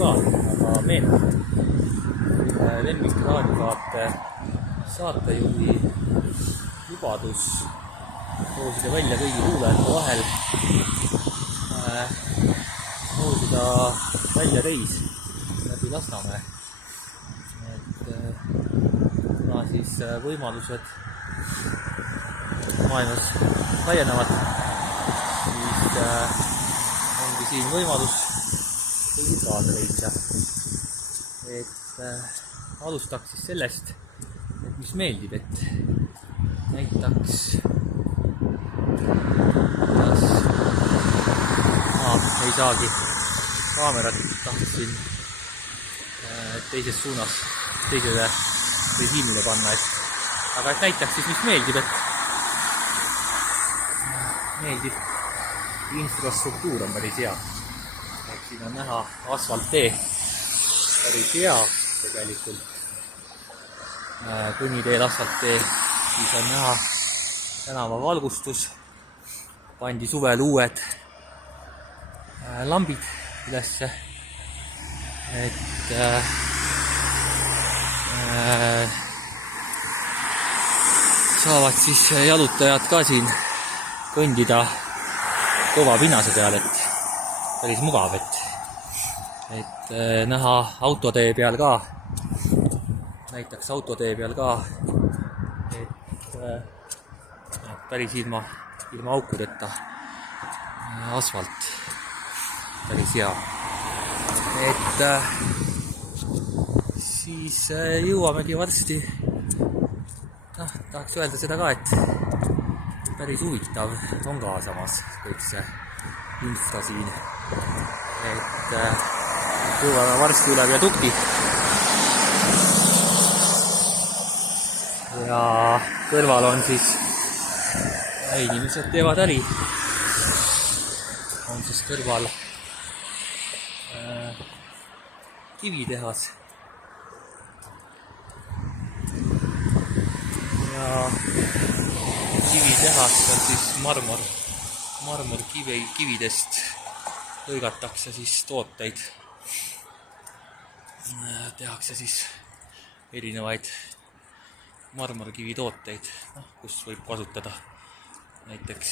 ka, aga meenutan. Lemmikraadiosaate saatejuhi lubadus soosida välja kõigi kuulajate vahel, soosida välja reis läbi Lasnamäe. Kuna siis võimalused maailmas laienevad, siis ongi siin võimalus kõigil kaasa leida. Alustaks siis sellest, et mis meeldib, et näitaks kuidas ei saagi kaamerat, tahtsin teises suunas teisele režiimile panna, aga et näitaks siis mis meeldib, et meeldib infrastruktuur on päris hea. Et siin on näha asfalttee, päris hea tegelikult. Kõnniteel asfalttee, siis on näha tänavavalgustus, pandi suvel uued lambid ülesse, et saavad siis jalutajad ka siin kõndida kõva pinnase peal, et päris mugav, et näha autotee peal ka, näitaks autotee peal ka, et päris ilma aukudeta asfalt, päris hea. Et siis jõuamegi varsti, tahaks öelda seda ka, et päris huvitav on ka samas kõik see infra siin, et jõuame varsti üle viadukti ja kõrval on siis inimesed teevad äri, on siis kõrval kivitehas ja kivitehas on siis marmorkividest lõigatakse siis tooteid, tehakse siis erinevaid marmorkivi tooteid, kus võib kasutada näiteks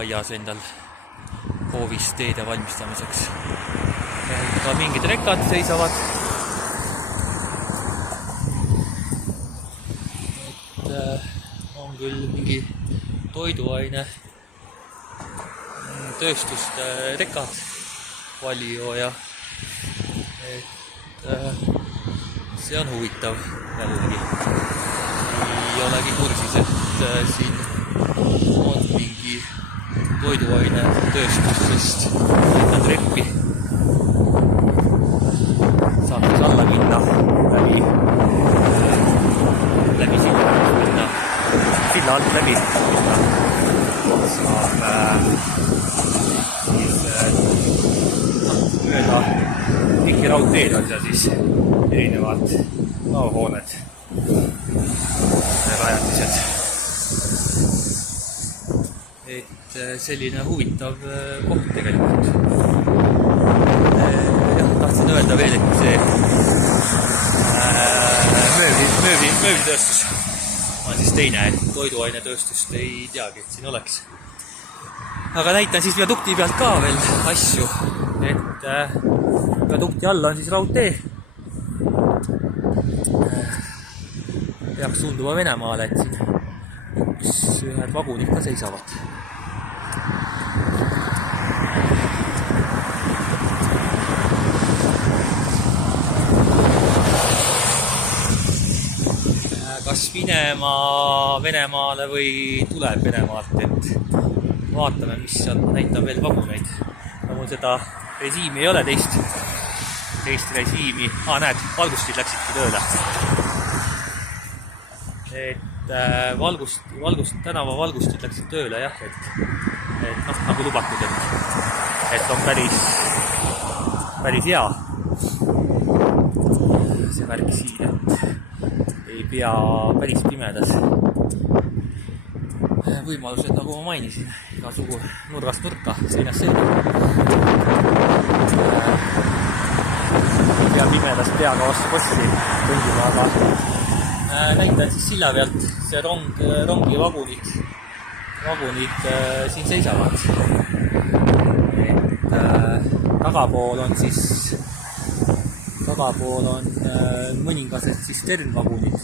aias endal hoovis teede valmistamiseks. Ka mingid rekad seisavad, et on küll mingi toiduaine tööstuste rekad palju ja et see on huvitav jällegi. Ei olegi kursis, et siin on mingi toiduaine tööstusest näitan reppi. Saab siis alla minna läbi silla alt läbi minna. Saab siis mööda pikki raudteed on seal siis erinevad laohooned, rajatised. Et selline huvitav koht tegelikult. Jah, tahtsin öelda veel, et see mööblitööstus on siis teine, et toiduainetööstust ei teagi, et siin oleks. Aga näitan siis viadukti pealt ka veel asju, et viadukti all on siis raudtee. Peaks suunduma Venemaale, et siin ühed vagunid ka seisavad. Kas Venemaale või tuleb Venemaalt, et vaatame, mis seal, näitan veel vaguneid. No mul seda režiimi ei ole, teist režiimi. Näed, valgustid läksidki tööle. Et tänavavalgustid läksid tööle, jah, et nagu lubatud, et on päris hea see värk siin, et ei pea päris pimedas. Võimalused, nagu ma mainisin, igasugu nurgast nurka, seinast seina. pimedas peaga vastu bussi kõndima, aga näitan siis silla pealt, see rongi vagunid siin seisavad. Et tagapool on mõningased tsisternvagunid,